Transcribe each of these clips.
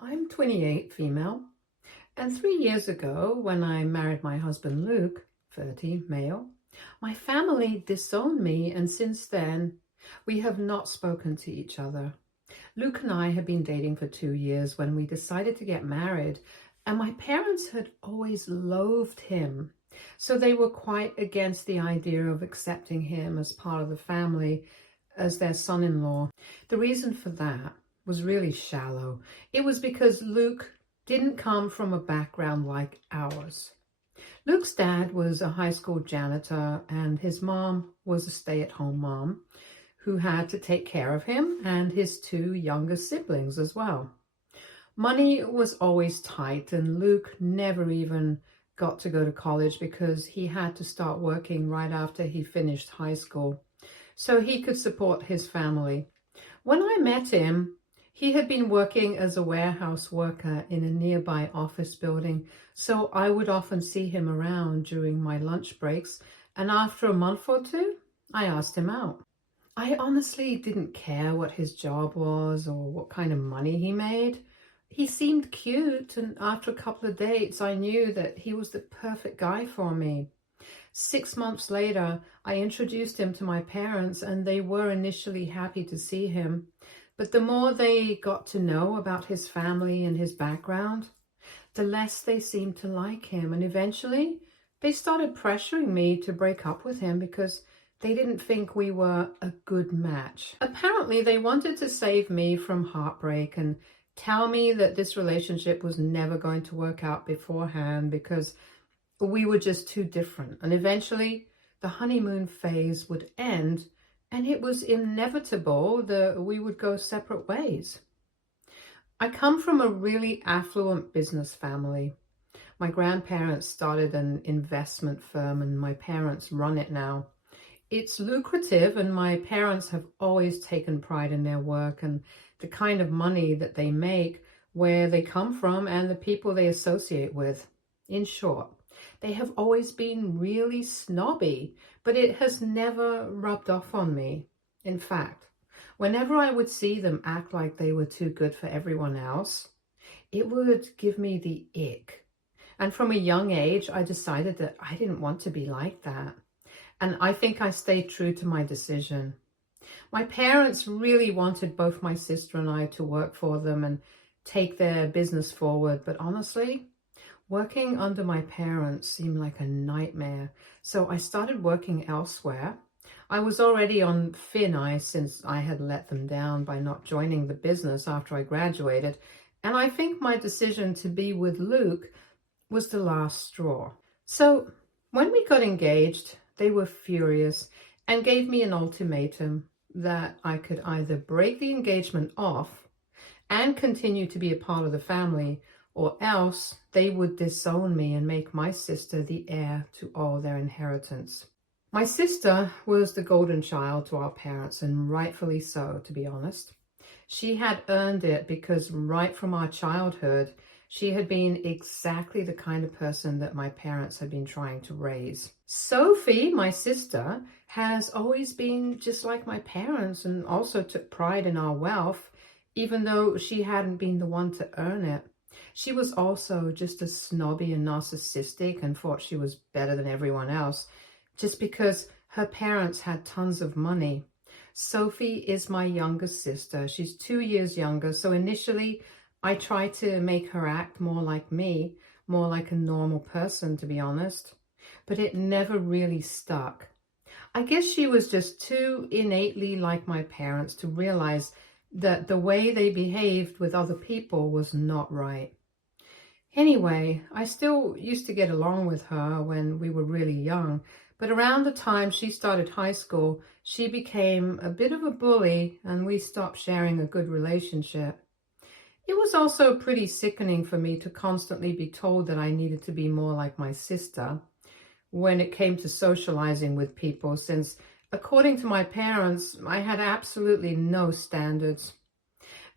I'm 28, female, and 3 years ago, when I married my husband Luke, 30, male, my family disowned me, and since then, we have not spoken to each other. Luke and I had been dating for 2 years when we decided to get married, and my parents had always loathed him. So they were quite against the idea of accepting him as part of the family, as their son-in-law. The reason for that was really shallow. It was because Luke didn't come from a background like ours. Luke's dad was a high school janitor and his mom was a stay-at-home mom who had to take care of him and his two younger siblings as well. Money was always tight and Luke never even got to go to college because he had to start working right after he finished high school so he could support his family. When I met him, he had been working as a warehouse worker in a nearby office building, so I would often see him around during my lunch breaks, and after a month or two, I asked him out. I honestly didn't care what his job was or what kind of money he made. He seemed cute, and after a couple of dates, I knew that he was the perfect guy for me. 6 months later, I introduced him to my parents, and they were initially happy to see him. But the more they got to know about his family and his background, the less they seemed to like him. And eventually, they started pressuring me to break up with him because they didn't think we were a good match. Apparently, they wanted to save me from heartbreak and tell me that this relationship was never going to work out beforehand because we were just too different. And eventually, the honeymoon phase would end, and it was inevitable that we would go separate ways. I come from a really affluent business family. My grandparents started an investment firm and my parents run it now. It's lucrative and my parents have always taken pride in their work and the kind of money that they make, where they come from and the people they associate with. In short, they have always been really snobby, but it has never rubbed off on me. In fact, whenever I would see them act like they were too good for everyone else, it would give me the ick. And from a young age, I decided that I didn't want to be like that. And I think I stayed true to my decision. My parents really wanted both my sister and I to work for them and take their business forward, but honestly, working under my parents seemed like a nightmare, so I started working elsewhere. I was already on thin ice since I had let them down by not joining the business after I graduated, and I think my decision to be with Luke was the last straw. So when we got engaged, they were furious and gave me an ultimatum that I could either break the engagement off and continue to be a part of the family, or else they would disown me and make my sister the heir to all their inheritance. My sister was the golden child to our parents, and rightfully so, to be honest. She had earned it because right from our childhood, she had been exactly the kind of person that my parents had been trying to raise. Sophie, my sister, has always been just like my parents and also took pride in our wealth, even though she hadn't been the one to earn it. She was also just as snobby and narcissistic and thought she was better than everyone else just because her parents had tons of money. Sophie is my youngest sister. She's 2 years younger, so initially I tried to make her act more like me, more like a normal person, to be honest, but it never really stuck. I guess she was just too innately like my parents to realize that the way they behaved with other people was not right. Anyway, I still used to get along with her when we were really young, but around the time she started high school, she became a bit of a bully and we stopped sharing a good relationship. It was also pretty sickening for me to constantly be told that I needed to be more like my sister when it came to socializing with people, since according to my parents, I had absolutely no standards.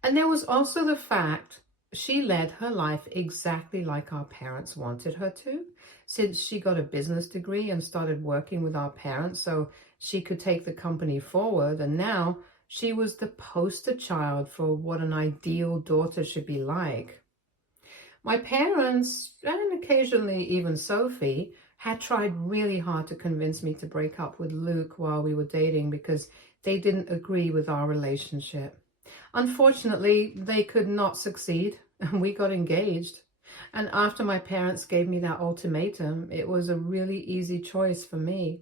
And there was also the fact she led her life exactly like our parents wanted her to, since she got a business degree and started working with our parents so she could take the company forward. And now She was the poster child for what an ideal daughter should be like. My parents, and occasionally even Sophie, had tried really hard to convince me to break up with Luke while we were dating because they didn't agree with our relationship. Unfortunately, they could not succeed, and we got engaged. And after my parents gave me that ultimatum, it was a really easy choice for me.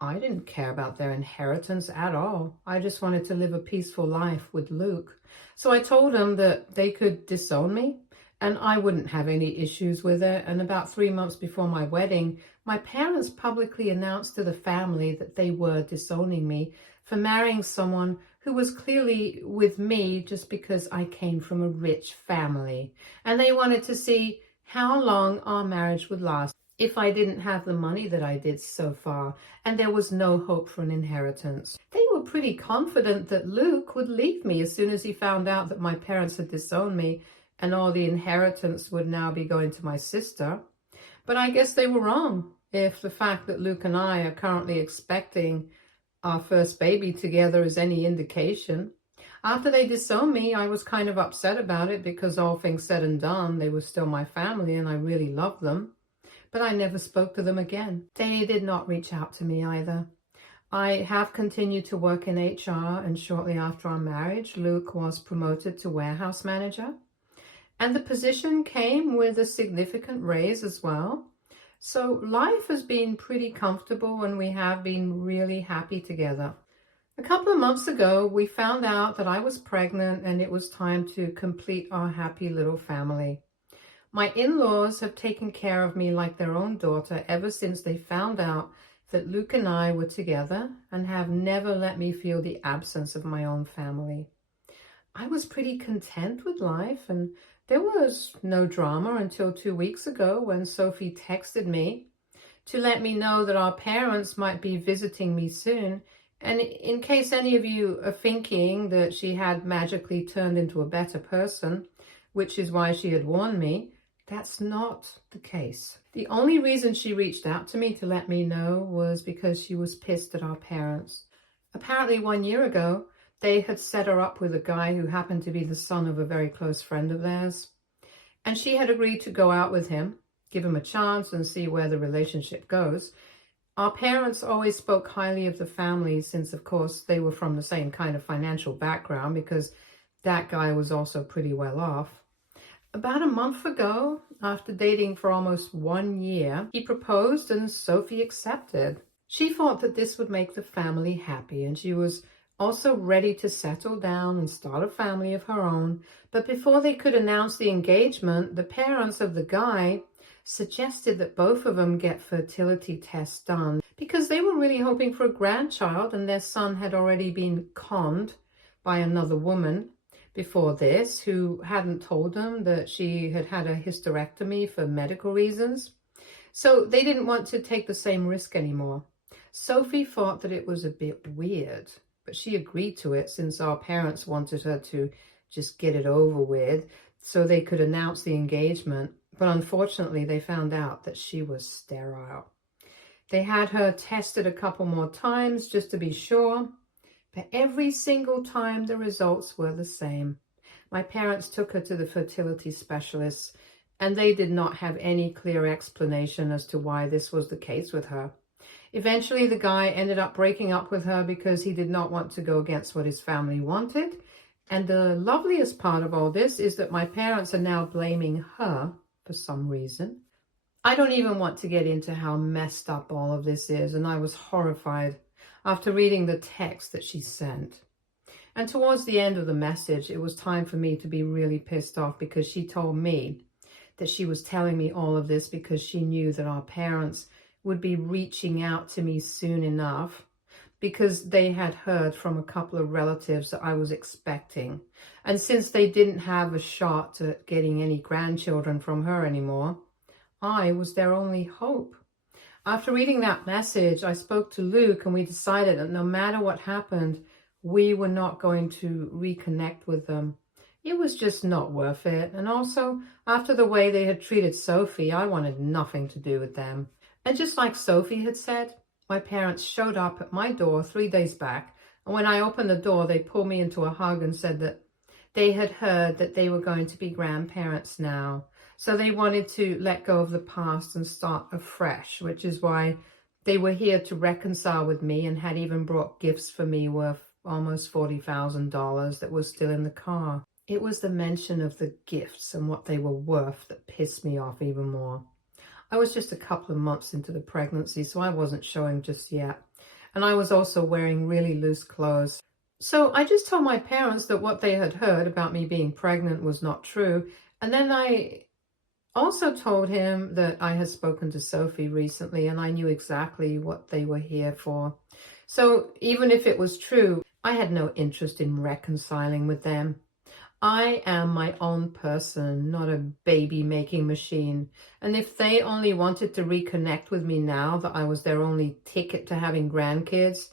I didn't care about their inheritance at all. I just wanted to live a peaceful life with Luke. So I told them that they could disown me and I wouldn't have any issues with it. And about 3 months before my wedding, my parents publicly announced to the family that they were disowning me for marrying someone who was clearly with me just because I came from a rich family. And they wanted to see how long our marriage would last if I didn't have the money that I did so far, and there was no hope for an inheritance. They were pretty confident that Luke would leave me as soon as he found out that my parents had disowned me and all the inheritance would now be going to my sister. But I guess they were wrong, if the fact that Luke and I are currently expecting our first baby together is any indication. After they disowned me, I was kind of upset about it because all things said and done, they were still my family and I really loved them. But I never spoke to them again. They did not reach out to me either. I have continued to work in HR, and shortly after our marriage, Luke was promoted to warehouse manager. And the position came with a significant raise as well. So life has been pretty comfortable and we have been really happy together. A couple of months ago, we found out that I was pregnant and it was time to complete our happy little family. My in-laws have taken care of me like their own daughter ever since they found out that Luke and I were together and have never let me feel the absence of my own family. I was pretty content with life and there was no drama until 2 weeks ago when Sophie texted me to let me know that our parents might be visiting me soon. And in case any of you are thinking that she had magically turned into a better person, which is why she had warned me, that's not the case. The only reason she reached out to me to let me know was because she was pissed at our parents. Apparently 1 year ago, they had set her up with a guy who happened to be the son of a very close friend of theirs. And she had agreed to go out with him, give him a chance and see where the relationship goes. Our parents always spoke highly of the family since, of course, they were from the same kind of financial background because that guy was also pretty well off. About a month ago, after dating for almost 1 year, he proposed and Sophie accepted. She thought that this would make the family happy and she was also ready to settle down and start a family of her own. But before they could announce the engagement, the parents of the guy suggested that both of them get fertility tests done because they were really hoping for a grandchild and their son had already been conned by another woman before this who hadn't told them that she had had a hysterectomy for medical reasons. So they didn't want to take the same risk anymore. Sophie thought that it was a bit weird, but she agreed to it since our parents wanted her to just get it over with so they could announce the engagement. But unfortunately, they found out that she was sterile. They had her tested a couple more times just to be sure, but every single time the results were the same. My parents took her to the fertility specialists, and they did not have any clear explanation as to why this was the case with her. Eventually, the guy ended up breaking up with her because he did not want to go against what his family wanted. And the loveliest part of all this is that my parents are now blaming her for some reason. I don't even want to get into how messed up all of this is, and I was horrified after reading the text that she sent. And towards the end of the message, it was time for me to be really pissed off because she told me that she was telling me all of this because she knew that our parents would be reaching out to me soon enough because they had heard from a couple of relatives that I was expecting. And since they didn't have a shot at getting any grandchildren from her anymore, I was their only hope. After reading that message, I spoke to Luke and we decided that no matter what happened, we were not going to reconnect with them. It was just not worth it. And also, after the way they had treated Sophie, I wanted nothing to do with them. And just like Sophie had said, my parents showed up at my door 3 days back And when I opened the door, they pulled me into a hug and said that they had heard that they were going to be grandparents now. So they wanted to let go of the past and start afresh, which is why they were here to reconcile with me and had even brought gifts for me worth almost $40,000 that was still in the car. It was the mention of the gifts and what they were worth that pissed me off even more. I was just a couple of months into the pregnancy, so I wasn't showing just yet. And I was also wearing really loose clothes. So I just told my parents that what they had heard about me being pregnant was not true. And then I also told him that I had spoken to Sophie recently and I knew exactly what they were here for. So even if it was true, I had no interest in reconciling with them. I am my own person, not a baby-making machine. And if they only wanted to reconnect with me now that I was their only ticket to having grandkids,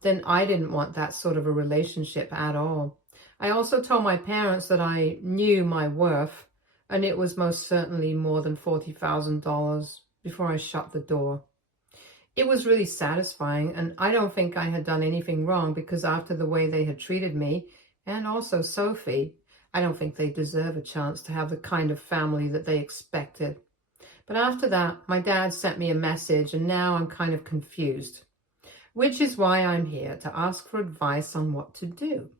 then I didn't want that sort of a relationship at all. I also told my parents that I knew my worth, and it was most certainly more than $40,000 before I shut the door. It was really satisfying, and I don't think I had done anything wrong because after the way they had treated me, and also Sophie, I don't think they deserve a chance to have the kind of family that they expected. But after that, my dad sent me a message, and now I'm kind of confused, which is why I'm here to ask for advice on what to do.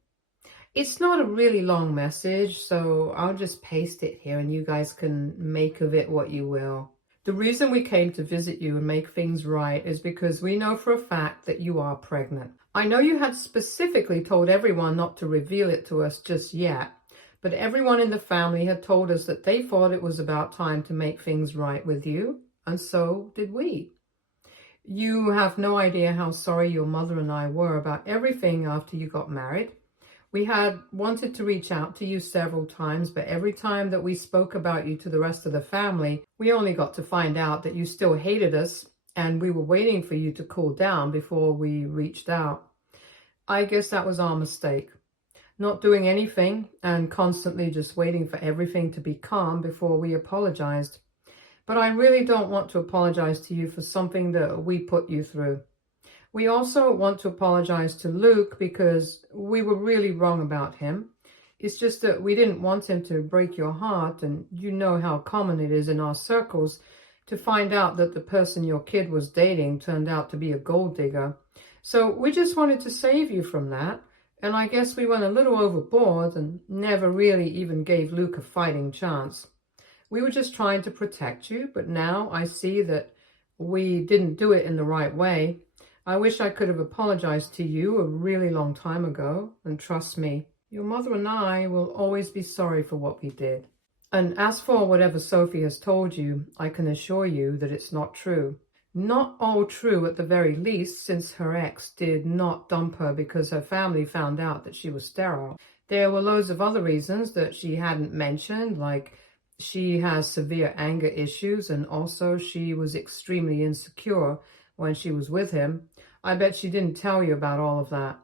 It's not a really long message, so I'll just paste it here and you guys can make of it what you will. The reason we came to visit you and make things right is because we know for a fact that you are pregnant. I know you had specifically told everyone not to reveal it to us just yet, but everyone in the family had told us that they thought it was about time to make things right with you, and so did we. You have no idea how sorry your mother and I were about everything after you got married. We had wanted to reach out to you several times, but every time that we spoke about you to the rest of the family, we only got to find out that you still hated us, and we were waiting for you to cool down before we reached out. I guess that was our mistake. Not doing anything and constantly just waiting for everything to be calm before we apologized. But I really don't want to apologize to you for something that we put you through. We also want to apologize to Luke because we were really wrong about him. It's just that we didn't want him to break your heart, and you know how common it is in our circles to find out that the person your kid was dating turned out to be a gold digger. So we just wanted to save you from that, and I guess we went a little overboard and never really even gave Luke a fighting chance. We were just trying to protect you, but now I see that we didn't do it in the right way. I wish I could have apologized to you a really long time ago, and trust me, your mother and I will always be sorry for what we did. And as for whatever Sophie has told you, I can assure you that it's not true. Not all true at the very least, since her ex did not dump her because her family found out that she was sterile. There were loads of other reasons that she hadn't mentioned, like she has severe anger issues, and also she was extremely insecure when she was with him. I bet she didn't tell you about all of that.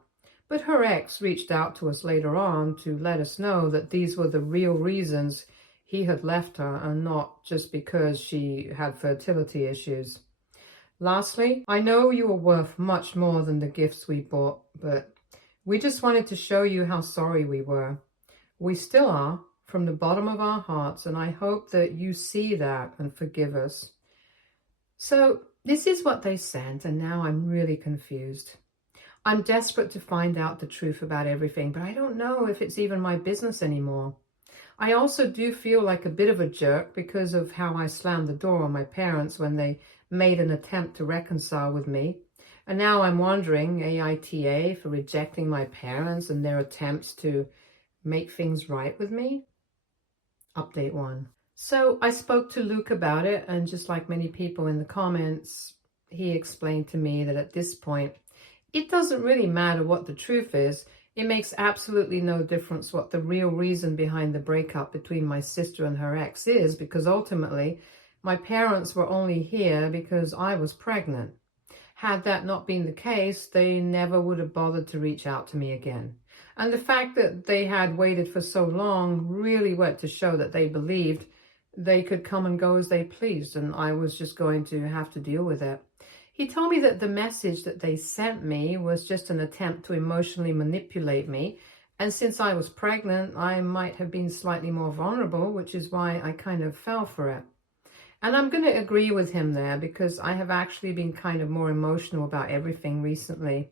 But her ex reached out to us later on to let us know that these were the real reasons he had left her, and not just because she had fertility issues. Lastly, I know you are worth much more than the gifts we bought, but we just wanted to show you how sorry we were. We still are, from the bottom of our hearts, and I hope that you see that and forgive us. So this is what they sent, and now I'm really confused. I'm desperate to find out the truth about everything, but I don't know if it's even my business anymore. I also do feel like a bit of a jerk because of how I slammed the door on my parents when they made an attempt to reconcile with me. And now I'm wondering, AITA, for rejecting my parents and their attempts to make things right with me? Update 1. So I spoke to Luke about it, and just like many people in the comments, he explained to me that at this point, it doesn't really matter what the truth is. It makes absolutely no difference what the real reason behind the breakup between my sister and her ex is, because ultimately, my parents were only here because I was pregnant. Had that not been the case, they never would have bothered to reach out to me again. And the fact that they had waited for so long really went to show that they believed they could come and go as they pleased, and I was just going to have to deal with it. He told me that the message that they sent me was just an attempt to emotionally manipulate me. And since I was pregnant, I might have been slightly more vulnerable, which is why I kind of fell for it. And I'm going to agree with him there because I have actually been kind of more emotional about everything recently.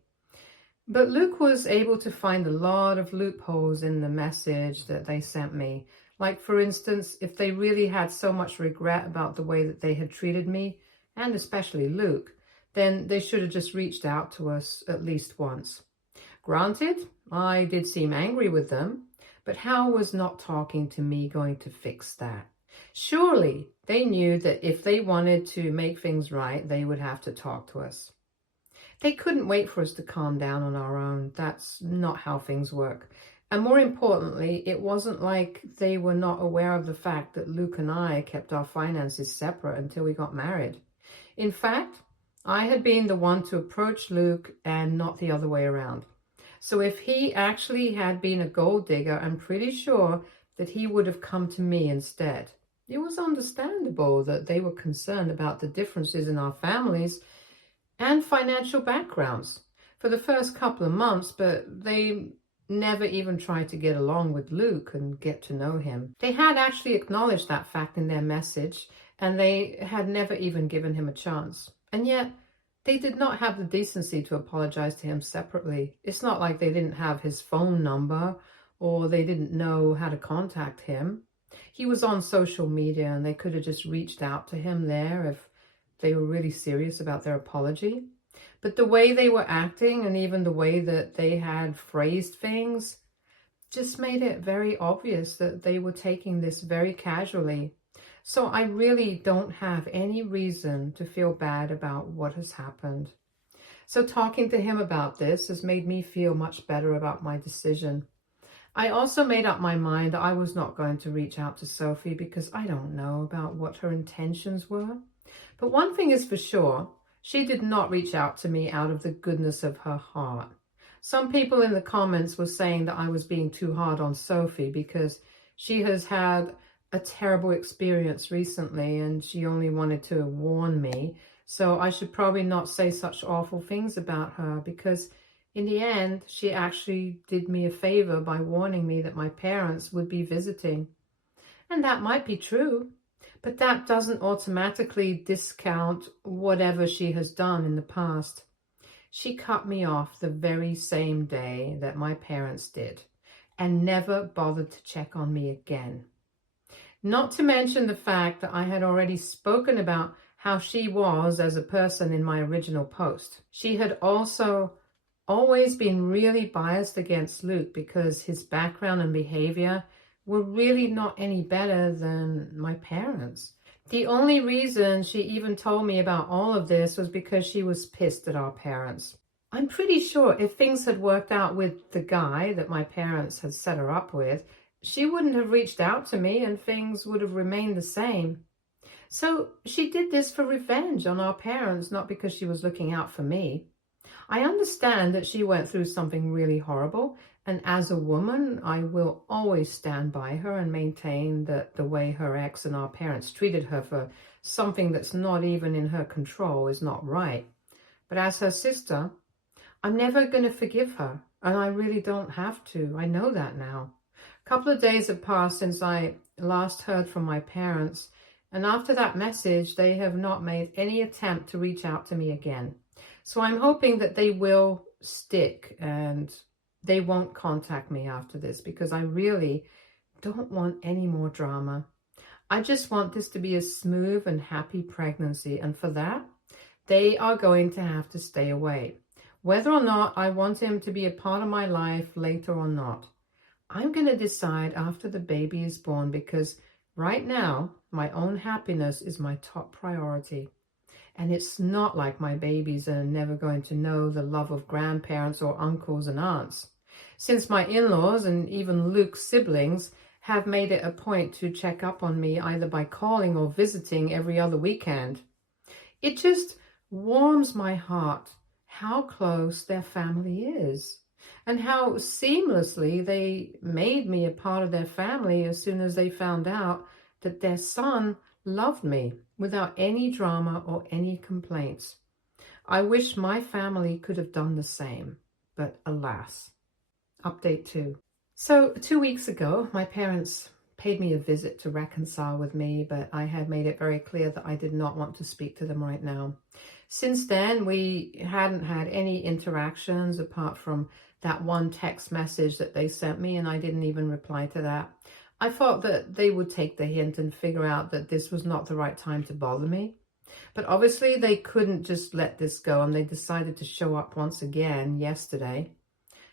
But Luke was able to find a lot of loopholes in the message that they sent me. Like, for instance, if they really had so much regret about the way that they had treated me, and especially Luke, then they should have just reached out to us at least once. Granted, I did seem angry with them, but how was not talking to me going to fix that? Surely they knew that if they wanted to make things right, they would have to talk to us. They couldn't wait for us to calm down on our own. That's not how things work. And more importantly, it wasn't like they were not aware of the fact that Luke and I kept our finances separate until we got married. In fact, I had been the one to approach Luke and not the other way around. So if he actually had been a gold digger, I'm pretty sure that he would have come to me instead. It was understandable that they were concerned about the differences in our families and financial backgrounds for the first couple of months, but they never even tried to get along with Luke and get to know him. They had actually acknowledged that fact in their message, and they had never even given him a chance. And yet, they did not have the decency to apologize to him separately. It's not like they didn't have his phone number or they didn't know how to contact him. He was on social media and they could have just reached out to him there if they were really serious about their apology. But the way they were acting and even the way that they had phrased things just made it very obvious that they were taking this very casually. So I really don't have any reason to feel bad about what has happened. So talking to him about this has made me feel much better about my decision. I also made up my mind that I was not going to reach out to Sophie because I don't know about what her intentions were. But one thing is for sure, she did not reach out to me out of the goodness of her heart. Some people in the comments were saying that I was being too hard on Sophie because she has had a terrible experience recently and she only wanted to warn me. So I should probably not say such awful things about her because in the end, she actually did me a favor by warning me that my parents would be visiting. And that might be true, but that doesn't automatically discount whatever she has done in the past. She cut me off the very same day that my parents did and never bothered to check on me again. Not to mention the fact that I had already spoken about how she was as a person in my original post. She had also always been really biased against Luke because his background and behavior were really not any better than my parents. The only reason she even told me about all of this was because she was pissed at our parents. I'm pretty sure if things had worked out with the guy that my parents had set her up with, she wouldn't have reached out to me and things would have remained the same. So she did this for revenge on our parents, not because she was looking out for me. I understand that she went through something really horrible, and as a woman, I will always stand by her and maintain that the way her ex and our parents treated her for something that's not even in her control is not right. But as her sister, I'm never going to forgive her, and I really don't have to. I know that now. A couple of days have passed since I last heard from my parents, and after that message, they have not made any attempt to reach out to me again. So I'm hoping that they will stick and they won't contact me after this because I really don't want any more drama. I just want this to be a smooth and happy pregnancy, and for that, they are going to have to stay away. Whether or not I want him to be a part of my life later or not, I'm going to decide after the baby is born because right now, my own happiness is my top priority. And it's not like my babies are never going to know the love of grandparents or uncles and aunts. Since my in-laws and even Luke's siblings have made it a point to check up on me either by calling or visiting every other weekend. It just warms my heart how close their family is and how seamlessly they made me a part of their family as soon as they found out that their son loved me without any drama or any complaints. I wish my family could have done the same, but alas. Update 2. So 2 weeks ago, my parents paid me a visit to reconcile with me, but I had made it very clear that I did not want to speak to them right now. Since then, we hadn't had any interactions apart from that one text message that they sent me, and I didn't even reply to that. I thought that they would take the hint and figure out that this was not the right time to bother me. But obviously they couldn't just let this go, and they decided to show up once again yesterday.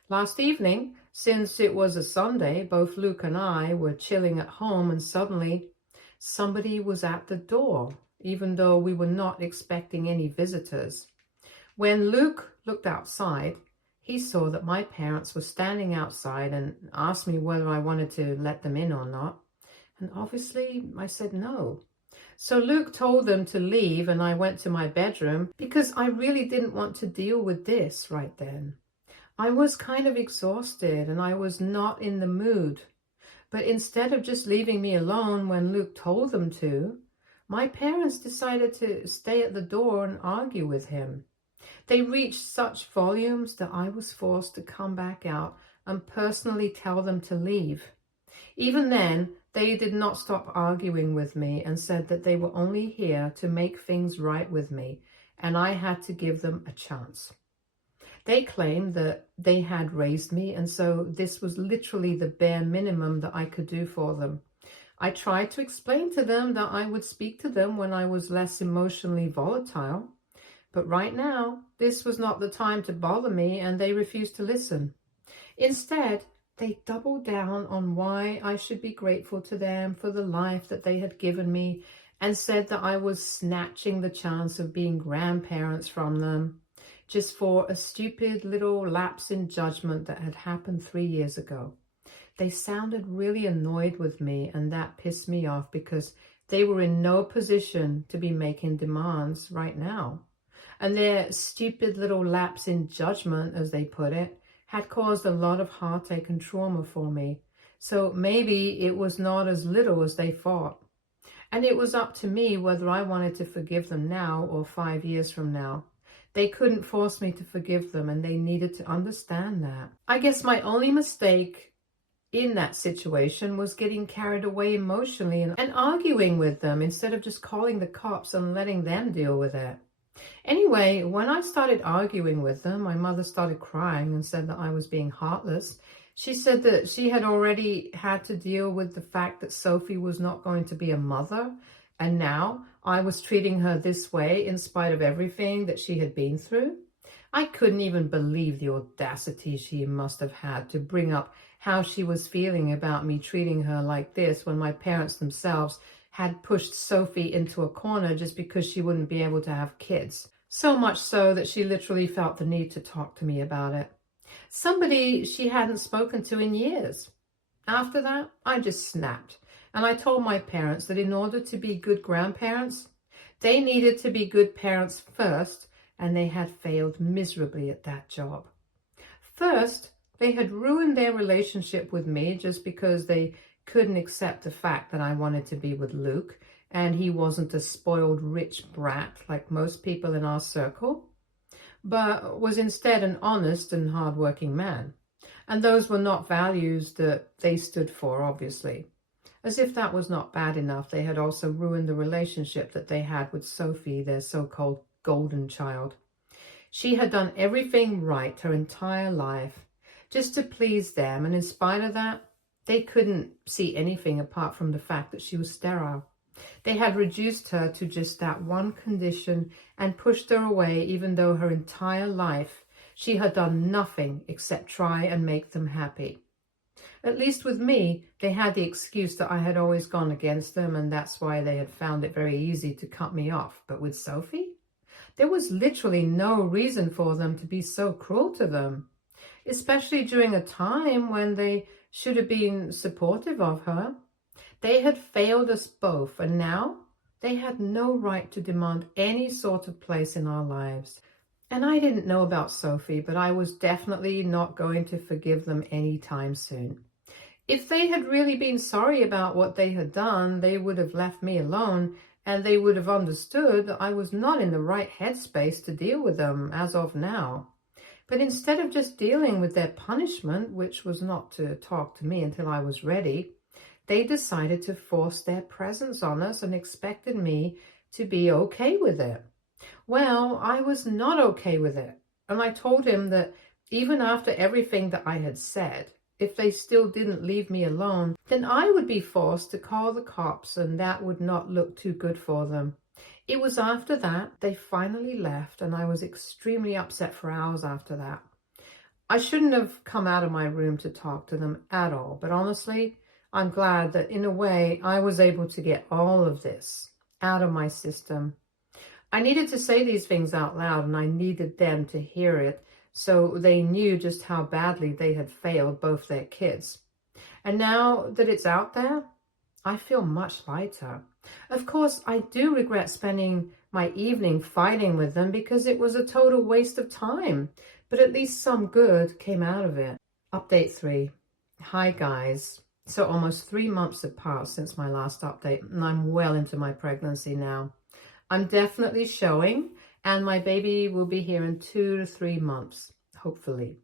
Last evening, since it was a Sunday, both Luke and I were chilling at home, and suddenly somebody was at the door, even though we were not expecting any visitors. When Luke looked outside, he saw that my parents were standing outside and asked me whether I wanted to let them in or not. And obviously I said no. So Luke told them to leave, and I went to my bedroom because I really didn't want to deal with this right then. I was kind of exhausted and I was not in the mood. But instead of just leaving me alone when Luke told them to, my parents decided to stay at the door and argue with him. They reached such volumes that I was forced to come back out and personally tell them to leave. Even then, they did not stop arguing with me and said that they were only here to make things right with me, and I had to give them a chance. They claimed that they had raised me, and so this was literally the bare minimum that I could do for them. I tried to explain to them that I would speak to them when I was less emotionally volatile, but right now, this was not the time to bother me, and they refused to listen. Instead, they doubled down on why I should be grateful to them for the life that they had given me, and said that I was snatching the chance of being grandparents from them, just for a stupid little lapse in judgment that had happened 3 years ago. They sounded really annoyed with me, and that pissed me off because they were in no position to be making demands right now. And their stupid little lapse in judgment, as they put it, had caused a lot of heartache and trauma for me. So maybe it was not as little as they thought. And it was up to me whether I wanted to forgive them now or 5 years from now. They couldn't force me to forgive them, and they needed to understand that. I guess my only mistake in that situation was getting carried away emotionally and arguing with them instead of just calling the cops and letting them deal with it. Anyway, when I started arguing with them, my mother started crying and said that I was being heartless. She said that she had already had to deal with the fact that Sophie was not going to be a mother, and now I was treating her this way in spite of everything that she had been through. I couldn't even believe the audacity she must have had to bring up how she was feeling about me treating her like this when my parents themselves had pushed Sophie into a corner just because she wouldn't be able to have kids. So much so that she literally felt the need to talk to me about it. Somebody she hadn't spoken to in years. After that, I just snapped, and I told my parents that in order to be good grandparents, they needed to be good parents first, and they had failed miserably at that job. First, they had ruined their relationship with me just because they couldn't accept the fact that I wanted to be with Luke, and he wasn't a spoiled rich brat like most people in our circle, but was instead an honest and hardworking man. And those were not values that they stood for, obviously. As if that was not bad enough, they had also ruined the relationship that they had with Sophie, their so-called golden child. She had done everything right her entire life, just to please them, and in spite of that, they couldn't see anything apart from the fact that she was sterile. They had reduced her to just that one condition and pushed her away, even though her entire life she had done nothing except try and make them happy. At least with me, they had the excuse that I had always gone against them, and that's why they had found it very easy to cut me off. But with Sophie, there was literally no reason for them to be so cruel to them, especially during a time when they should have been supportive of her. They had failed us both, and now they had no right to demand any sort of place in our lives. And I didn't know about Sophie, but I was definitely not going to forgive them anytime soon. If they had really been sorry about what they had done, they would have left me alone and they would have understood that I was not in the right headspace to deal with them as of now. But instead of just dealing with their punishment, which was not to talk to me until I was ready, they decided to force their presence on us and expected me to be okay with it. Well, I was not okay with it. And I told him that even after everything that I had said, if they still didn't leave me alone, then I would be forced to call the cops, and that would not look too good for them. It was after that they finally left, and I was extremely upset for hours after that. I shouldn't have come out of my room to talk to them at all, but honestly, I'm glad that in a way I was able to get all of this out of my system. I needed to say these things out loud, and I needed them to hear it so they knew just how badly they had failed both their kids. And now that it's out there, I feel much lighter. Of course, I do regret spending my evening fighting with them because it was a total waste of time, but at least some good came out of it. Update 3. Hi guys. So almost 3 months have passed since my last update, and I'm well into my pregnancy now. I'm definitely showing, and my baby will be here in 2 to 3 months, hopefully.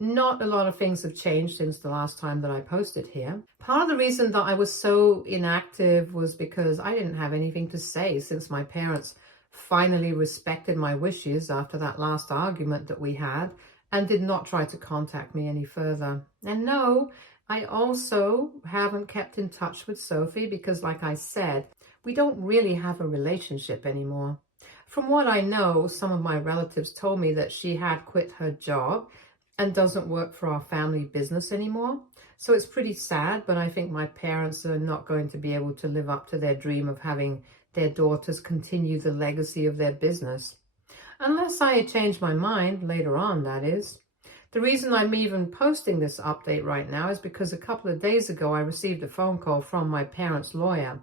Not a lot of things have changed since the last time that I posted here. Part of the reason that I was so inactive was because I didn't have anything to say since my parents finally respected my wishes after that last argument that we had and did not try to contact me any further. And no, I also haven't kept in touch with Sophie because, like I said, we don't really have a relationship anymore. From what I know, some of my relatives told me that she had quit her job and doesn't work for our family business anymore. So it's pretty sad, but I think my parents are not going to be able to live up to their dream of having their daughters continue the legacy of their business. Unless I change my mind later on, that is. The reason I'm even posting this update right now is because a couple of days ago I received a phone call from my parents' lawyer.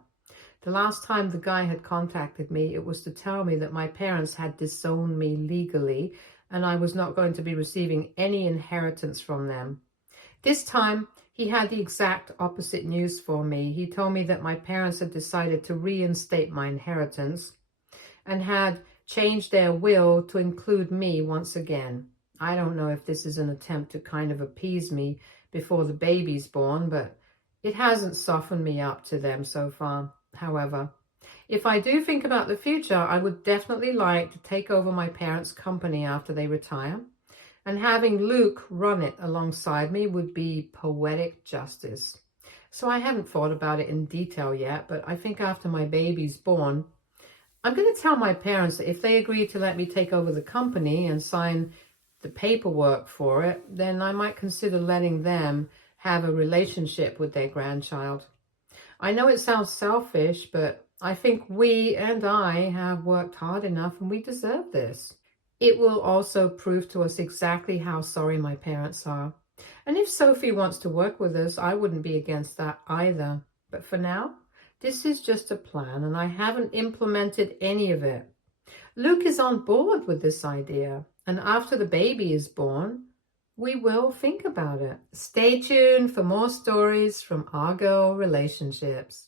The last time the guy had contacted me, it was to tell me that my parents had disowned me legally and I was not going to be receiving any inheritance from them. This time, he had the exact opposite news for me. He told me that my parents had decided to reinstate my inheritance and had changed their will to include me once again. I don't know if this is an attempt to kind of appease me before the baby's born, but it hasn't softened me up to them so far. However, if I do think about the future, I would definitely like to take over my parents' company after they retire, and having Luke run it alongside me would be poetic justice. So I haven't thought about it in detail yet, but I think after my baby's born, I'm going to tell my parents that if they agree to let me take over the company and sign the paperwork for it, then I might consider letting them have a relationship with their grandchild. I know it sounds selfish, but I think we and I have worked hard enough and we deserve this. It will also prove to us exactly how sorry my parents are. And if Sophie wants to work with us, I wouldn't be against that either. But for now, this is just a plan and I haven't implemented any of it. Luke is on board with this idea, and after the baby is born, we will think about it. Stay tuned for more stories from our girl relationships.